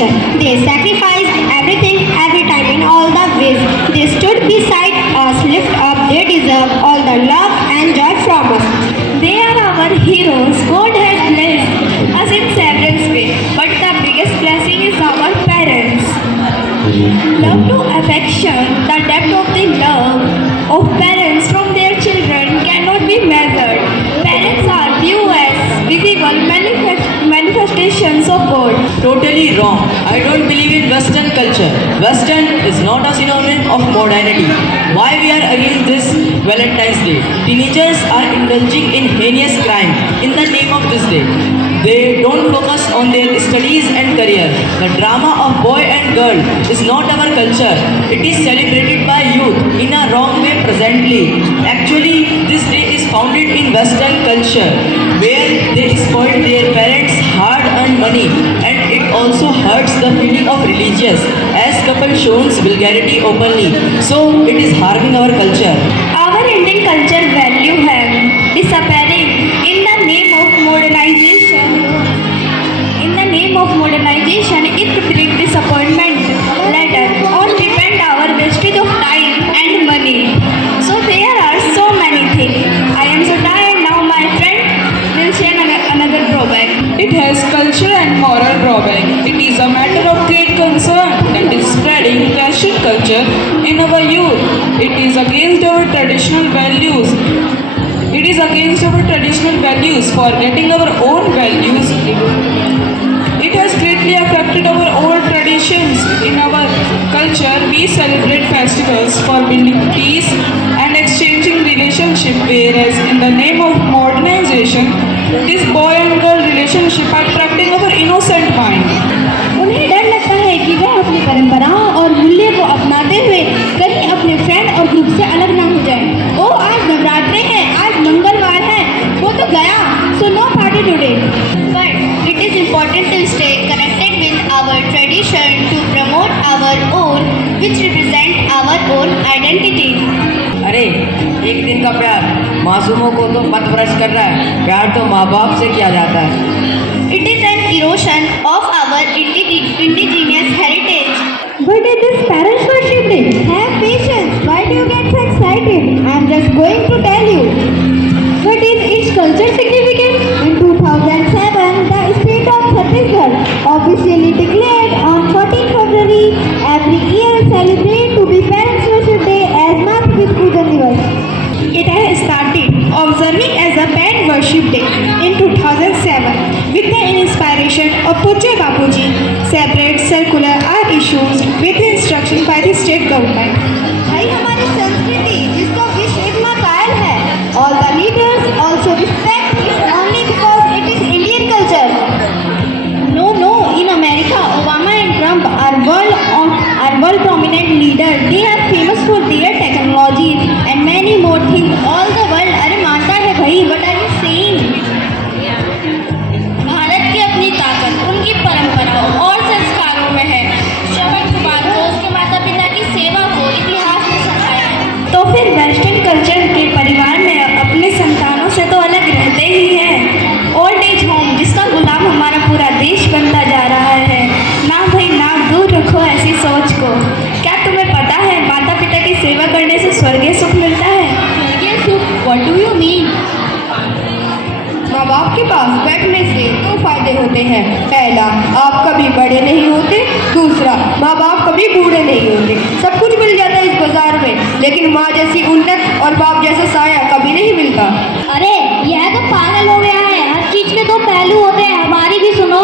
future. They sacrificed everything, every time, in all the ways. They stood beside us, lift up. They deserve all the love and joy from us. They are our heroes. God has blessed us in several ways, but the biggest blessing is our parents. Love to affection, the depth of the love of parents from their children cannot be measured. Parents are viewed as visible manifestations of God. Totally wrong. I don't believe in Western culture. Western is not a synonym of modernity. Why we are against this Valentine's Day? Teenagers are indulging in heinous crime in the name of this day. They don't focus on their studies and career. The drama of boy and girl is not our culture. It is celebrated by youth in a wrong way presently. Actually, this day is founded in Western culture, where they spoil their parents' hard-earned money, and it also hurts the feeling of religious, as couple shows vulgarity openly. So it is harming our culture. Our Indian culture value have disappearing in the name of modernization. In the name of modernization, it brings disappointment. Later on depend our wastage of time and money. So there are so many things. I am so tired now. My friend will share another drawback. It has culture and moral drawback. It is a matter of great concern that is spreading fashion culture in our youth. It is against our traditional values. It is against our traditional values, forgetting our own values. It has greatly affected our old traditions. In our culture, we celebrate festivals for building peace and exchanging relationship, whereas in the name of modernization, this boy and girl relationship are attracting our innocent mind. उन्हें डर लगता है कि वह अपनी परंपराओं और मूल्य को अपनाते हुए कहीं अपने फ्रेंड और ग्रुप से अलग ना हो जाए। ओ आज नवरात्रे हैं, आज मंगलवार है, वो तो गया, so no party today. But it is important to stay connected with our tradition to promote our own, which represent our own identity. अरे एक दिन का प्यार मासूमों को तो पथ भ्रष्ट कर रहा है। प्यार तो माँ बाप से किया जाता है। It is an erosion of our indigenous heritage. But it is Parents Worship Day. Have patience. Why do you get so excited? I am just going to tell you. What is its culture significance? In 2007, the state of Chhattisgarh officially declared on 14 February every year celebrate to be Parents Worship Day as Mat Pit Pujan Divas. It has started observing as a parent worship day in 2007 with the inspiration of Pujya Bapuji. Separate circular are issued with instruction by the state government. भाई हमारी संस्कृति जिसको विश्व इतना कायल है, all the leaders also respect it only because it is Indian culture. No, in America, Obama and Trump are world prominent leaders. They are famous for their technologies and many more things. All the world अरे मानता है भाई, what are you saying? Bharat की अपनी ताकत उनकी परंपराओं और संस्कारों में है। श्रवण कुमार को उसके माता पिता की सेवा को इतिहास में सजाया है। तो फिर वेस्टर्न कल्चर के परिवार में अपने संतानों से तो अलग रहते ही हैं। ओल्ड एज होम जिसका गुलाम हमारा पूरा देश बनता जा रहा है। ना भाई ना, दूर रखो ऐसी सोच को। क्या तुम्हें पता है माता पिता की सेवा करने से स्वर्गीय सुख मिलता है? स्वर्गीय सुख? What do you mean? माँ बाप के पास बैठने से दो फायदे होते हैं। पहला, आप कभी बड़े नहीं होते। दूसरा, माँ बाप कभी बूढ़े नहीं होते। सब कुछ मिल जाता है इस बाजार में, लेकिन माँ जैसी उन्नत और बाप जैसा साया कभी नहीं मिलता। अरे यह तो पागल हो गया है। हर चीज के दो पहलू होते हैं, हमारी भी सुनो।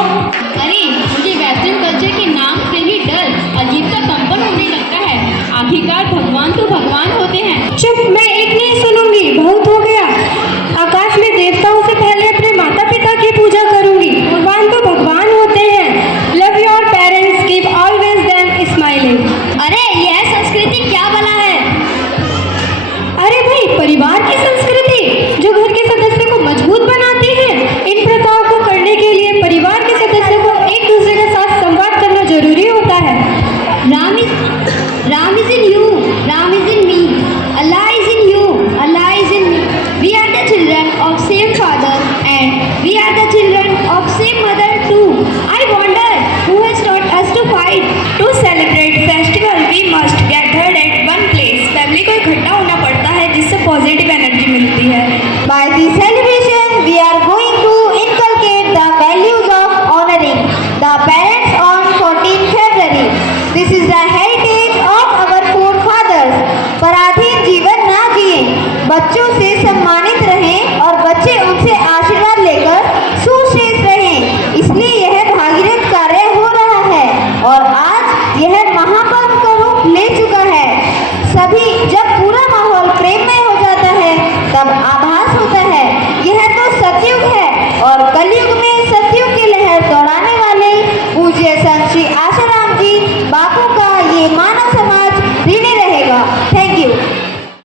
अरे मुझे वेस्टर्न कल्चर के नाम से ही डर अजीब सा कंपन होने लगता है। आखिरकार भगवान तो भगवान होते हैं। चुप, मैं एक नहीं सुनूंगी, बहुत हो गया। आकाश में देवताओं से पहले अपने माता पिता की पूजा करूंगी। भगवान तो भगवान होते हैं। Love your parents, keep always them smiling. अरे यह संस्कृति क्या बना है? अरे भाई परिवार की संस्कृति जो घर के Thank you.